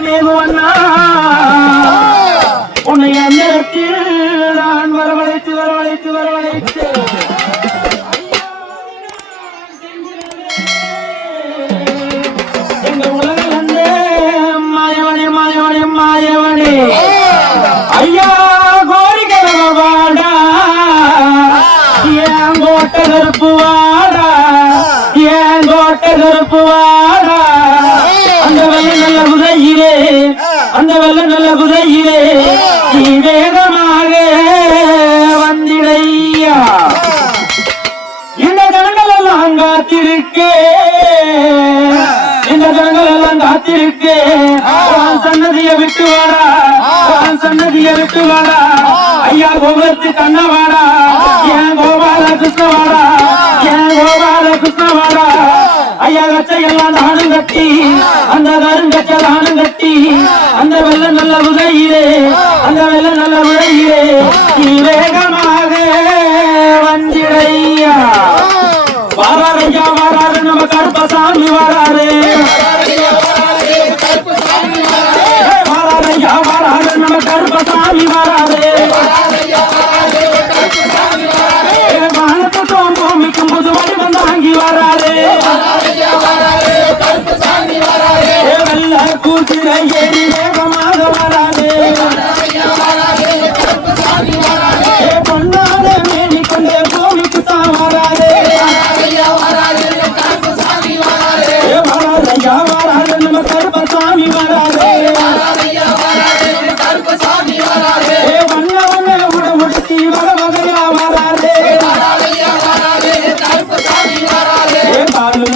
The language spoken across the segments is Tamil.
மேகுவண்ணா உன்னை அந்த நான் வரவழைத்து வரவழைத்து வரவழைத்து ஐயா கோரிக்கை ஏன் கோட்டை கருப்புவாடா ஏன் கோட்டை கருப்பு வாடா அந்த வெள்ள நல்ல குதையிலே அந்த வெள்ள நல்ல குதையிலே நீ வேகமாக வந்திடையா. இந்த ஜனங்கள் எல்லாம் காத்திருக்கே இந்த ஜனங்கள் எல்லாம் காத்திருக்கே சன்னதியை விட்டு வாடா. சன்னதியை விட்டு வாடா. ஐயா கோபுரத்து கண்ண வாடா. ஏன் கோபால கிருஷ்ண வாடா ஏன் கோபால கிருஷ்ண வாடா ஐயா கச்சையெல்லாம் தானும் கட்டி. நீ வந்திடையா வாராரையா வாராரு நம்ம கருப்பசாமி வாராரு. ஏய், வாராரையா நம்ம கருப்பசாமி வாராரு. வானத்துக்கும் பூமிக்கும் புது வடிவம் தாங்கி வெள்ள கூட்டில ஏறி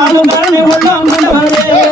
கேட்டினாலும் கருணை உள்ளம் கொண்டவரே